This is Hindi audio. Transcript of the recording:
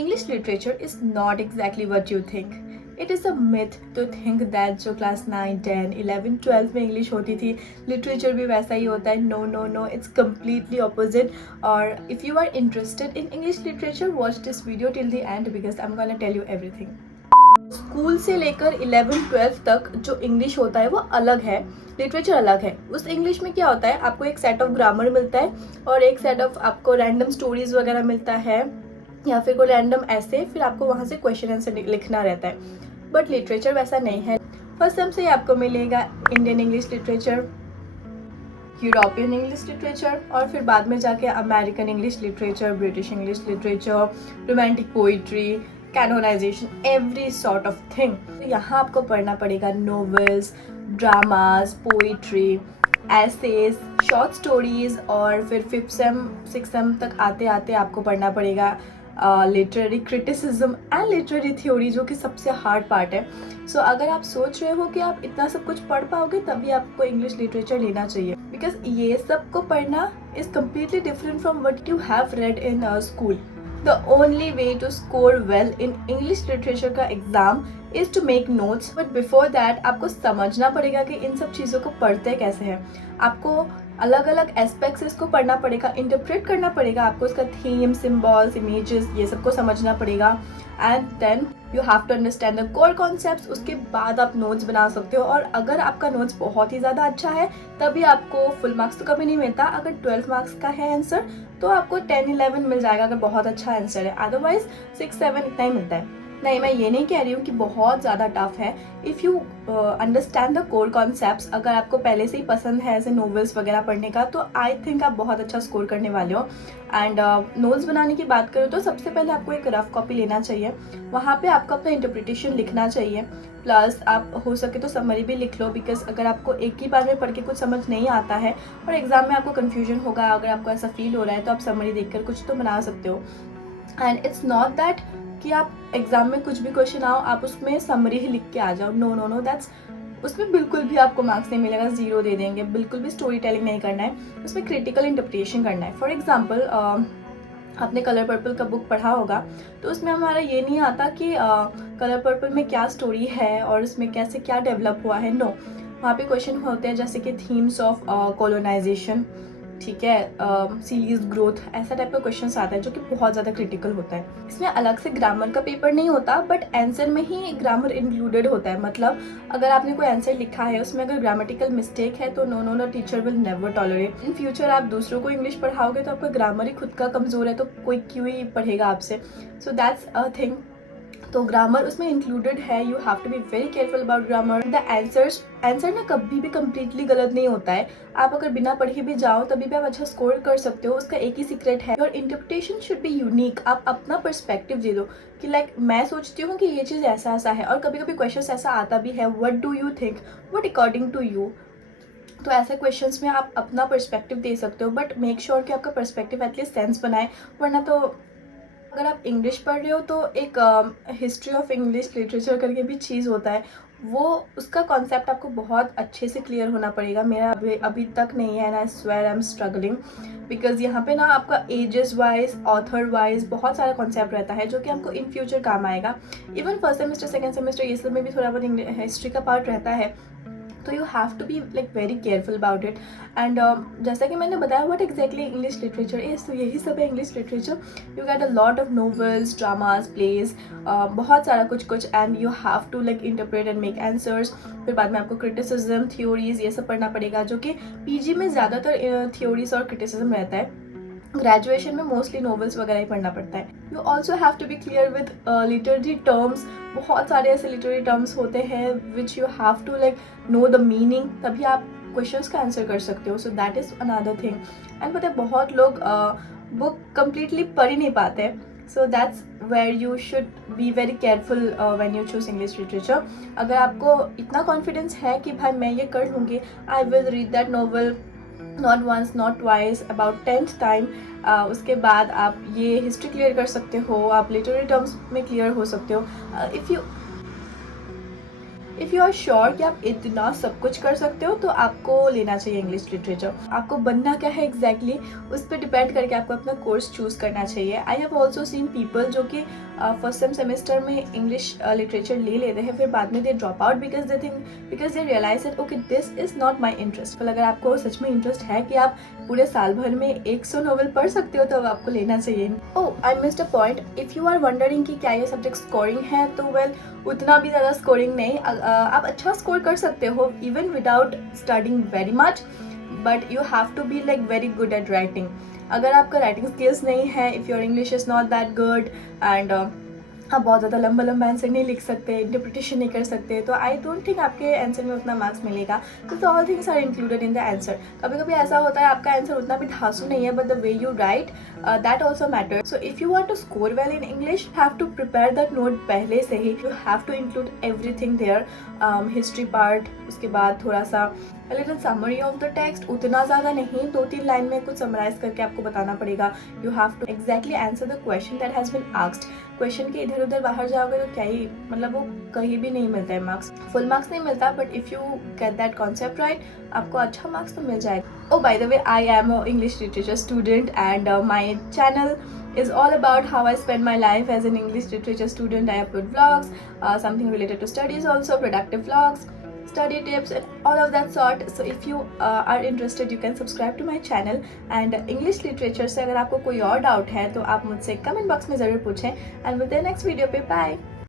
English literature is not exactly what you think. It is a myth to think that जो क्लास 9, 10, 11, 12 में इंग्लिश होती थी लिटरेचर भी वैसा ही होता है. No no no, it's completely opposite. और if you are interested in English literature watch this video till the end because I am gonna tell you everything. School से लेकर 11-12 तक जो इंग्लिश होता है वो अलग है, लिटरेचर अलग है. उस इंग्लिश में क्या होता है, आपको एक सेट ऑफ ग्रामर मिलता है और एक सेट ऑफ आपको रैंडम स्टोरीज वगैरह मिलता है या फिर कोई रैंडम ऐसे, फिर आपको वहाँ से क्वेश्चन आंसर लिखना रहता है. बट लिटरेचर वैसा नहीं है. फर्स्ट सेम से ही आपको मिलेगा Indian English literature, European English literature और फिर बाद में जाके American English literature, British English literature, romantic poetry, canonization, every sort of thing. यहाँ आपको पढ़ना पड़ेगा novels, dramas, poetry, essays, short stories और फिर 5th सेम 6th सेम तक आते आते आपको पढ़ना पड़ेगा literary criticism and literary theory, जो कि सबसे हार्ड पार्ट है. सो अगर आप सोच रहे हो कि आप इतना सब कुछ पढ़ पाओगे तभी आपको इंग्लिश लिटरेचर लेना चाहिए, बिकॉज ये सब को पढ़ना is completely different from what you have read in school. The only way to score well in English literature का exam is to make notes, but before that आपको समझना पड़ेगा कि इन सब चीज़ों को पढ़ते कैसे हैं. आपको अलग अलग एस्पेक्ट्स इसको पढ़ना पड़ेगा, इंटरप्रेट करना पड़ेगा, आपको इसका थीम, सिम्बॉल्स, इमेजेस, ये सबको समझना पड़ेगा. And then you have to understand the core concepts. उसके बाद आप नोट्स बना सकते हो. और अगर आपका नोट्स बहुत ही ज़्यादा अच्छा है तभी आपको फुल मार्क्स तो कभी नहीं मिलता. अगर 12 मार्क्स का है आंसर तो आपको 10-11 मिल जाएगा अगर बहुत अच्छा आंसर है. अदरवाइज 6-7 इतना ही मिलता है. नहीं, मैं ये नहीं कह रही हूँ कि बहुत ज़्यादा टफ है. If you understand the core concepts, अगर आपको पहले से ही पसंद है ऐसे नॉवेल्स वगैरह पढ़ने का, तो आई थिंक आप बहुत अच्छा स्कोर करने वाले हो. एंड नोट्स बनाने की बात करो तो सबसे पहले आपको एक रफ कॉपी लेना चाहिए. वहाँ पे आपको अपना इंटरप्रिटेशन लिखना चाहिए. प्लस आप हो सके तो समरी भी लिख लो, बिकॉज अगर आपको एक ही बार में पढ़ के कुछ समझ नहीं आता है और एग्जाम में आपको कन्फ्यूजन होगा, अगर आपको ऐसा फील हो रहा है तो आप समरी देखकर कुछ तो बना सकते हो. एंड इट्स नॉट दैट कि आप एग्जाम में कुछ भी क्वेश्चन आओ आप उसमें समरी ही लिख के आ जाओ. नो नो नो, दैट्स उसमें बिल्कुल भी आपको मार्क्स नहीं मिलेगा, 0 दे देंगे. बिल्कुल भी स्टोरी टेलिंग नहीं करना है, उसमें क्रिटिकल इंटरप्रिटेशन करना है. फॉर एग्जाम्पल आपने कलर पर्पल का बुक पढ़ा होगा तो उसमें हमारा ये नहीं आता कि कलर पर्पल में क्या स्टोरी है और उसमें कैसे क्या डेवलप हुआ है. नो, वहाँ पे क्वेश्चन होते हैं जैसे कि थीम्स ऑफ कॉलोनाइजेशन, ठीक है, सीरीज ग्रोथ, ऐसा टाइप का क्वेश्चन आता है जो कि बहुत ज़्यादा क्रिटिकल होता है. इसमें अलग से ग्रामर का पेपर नहीं होता बट आंसर में ही ग्रामर इंक्लूडेड होता है. मतलब अगर आपने कोई आंसर लिखा है उसमें अगर ग्रामेटिकल मिस्टेक है तो no no no, teacher will never tolerate. In future आप दूसरों को इंग्लिश पढ़ाओगे तो आपका ग्रामर ही खुद का कमज़ोर है तो कोई क्यों ही पढ़ेगा आपसे. So that's a thing. तो ग्रामर उसमें इंक्लूडेड है. You have to be very careful about grammar. The answer ना कभी भी कम्प्लीटली गलत नहीं होता है. आप अगर बिना पढ़े भी जाओ तभी भी आप अच्छा स्कोर कर सकते हो. उसका एक ही सीक्रेट है, your interpretation should be unique. आप अपना पर्सपेक्टिव दे दो कि लाइक मैं सोचती हूँ कि ये चीज़ ऐसा ऐसा है और कभी कभी क्वेश्चन ऐसा आता भी है, what do you think, what according to you. तो ऐसे क्वेश्चंस में आप अपना पर्सपेक्टिव दे सकते हो, बट मेक श्योर कि आपका पर्सपेक्टिव एटलीस्ट सेंस बनाए. वरना तो अगर आप इंग्लिश पढ़ रहे हो तो एक हिस्ट्री ऑफ इंग्लिश लिटरेचर करके भी चीज़ होता है, वो उसका कॉन्सेप्ट आपको बहुत अच्छे से क्लियर होना पड़ेगा. मेरा अभी तक नहीं है, and I swear I am struggling, because यहाँ पे ना आपका एजेस वाइज, ऑथर वाइज बहुत सारा कॉन्सेप्ट रहता है जो कि आपको इन फ्यूचर काम आएगा. Even first semester, second semester, ये सब में भी थोड़ा बहुत हिस्ट्री का पार्ट रहता है. तो you have to be like very careful about it. And जैसा कि मैंने बताया what exactly English literature is, तो यही सब है English literature. You get a lot of novels, dramas, plays, बहुत सारा कुछ and you have to like interpret and make answers. फिर बाद में आपको क्रिटिसिज्म, थ्योरीज, ये सब पढ़ना पड़ेगा, जो कि पीजी में ज़्यादातर थ्योरीज और क्रिटिसिज्म रहता है. ग्रेजुएशन में मोस्टली नॉवेल्स वगैरह ही पढ़ना पड़ता है. You also have to be clear with literary terms. बहुत सारे ऐसे लिटरेरी टर्म्स होते हैं which you have to like know the meaning, तभी आप क्वेश्चंस का आंसर कर सकते हो. So that is another thing. And पता है बहुत लोग बुक कम्प्लीटली पढ़ ही नहीं पाते. So that's where you should be very careful when you choose English literature. अगर आपको इतना कॉन्फिडेंस है कि भाई मैं ये कर लूँगी, I will read that novel not once not twice, about 10th time. उसके बाद आप ये हिस्ट्री क्लियर कर सकते हो, आप लिटरेरी टर्म्स में क्लियर हो सकते हो. इफ़ यू आर श्योर कि आप इतना सब कुछ कर सकते हो तो आपको लेना चाहिए इंग्लिश लिटरेचर। आपको बनना क्या है एग्जैक्टली उस पर डिपेंड करके आपको अपना कोर्स चूज़ करना चाहिए। I have also seen people जो कि फर्स्ट सेमेस्टर में इंग्लिश लिटरेचर ले लेते हैं, फिर बाद में they drop out because they realise that okay this is not my interest. तो अगर आपको सच में इंटरेस्ट है कि आप पूरे साल भर में 100 नॉवल पढ़ सकते हो तो अब आपको लेना चाहिए। Oh I missed a point, if you are wondering कि क्या ये सब्जेक्ट स्कोरिंग है, तो वेल उतना भी ज़्यादा स्कोरिंग नहीं। आप अच्छा स्कोर कर सकते हो even without studying very much, but you have to be like very good at writing. अगर आपका राइटिंग स्किल्स नहीं है, if your English is not that good and आप बहुत ज़्यादा लंबा लंबा आंसर नहीं लिख सकते, इंटरप्रिटेशन नहीं कर सकते, तो आई डोंट थिंक आपके आंसर में उतना मार्क्स मिलेगा। Because all things are included in the answer. कभी कभी ऐसा होता है आपका आंसर उतना भी धांसू नहीं है, but the way you write that also matter. So if you want to score well in English, have to prepare that note पहले से ही। You have to include everything there, history part, उसके बाद थोड़ा सा a little summary of the text, उतना ज़्यादा नहीं, 2-3 लाइन में कुछ समराइज करके आपको बताना पड़ेगा। You have to exactly answer the question that has been asked. Question के इधर उधर बाहर जाओगे तो क्या ही मतलब, वो कहीं भी नहीं मिलता है मार्क्स, फुल मार्क्स नहीं मिलता, but if you get that concept right आपको अच्छा मार्क्स तो मिल जाएगा। Oh by the way, I am a English literature student and my channel is all about how I spend my life as an English literature student. I upload vlogs, something related to studies also, productive vlogs, study tips and all of that sort. So if you are interested, you can subscribe to my channel. And English literature से अगर आपको कोई और डाउट है तो आप मुझसे कमेंट बॉक्स में ज़रूर पूछें। And with the next video पे bye.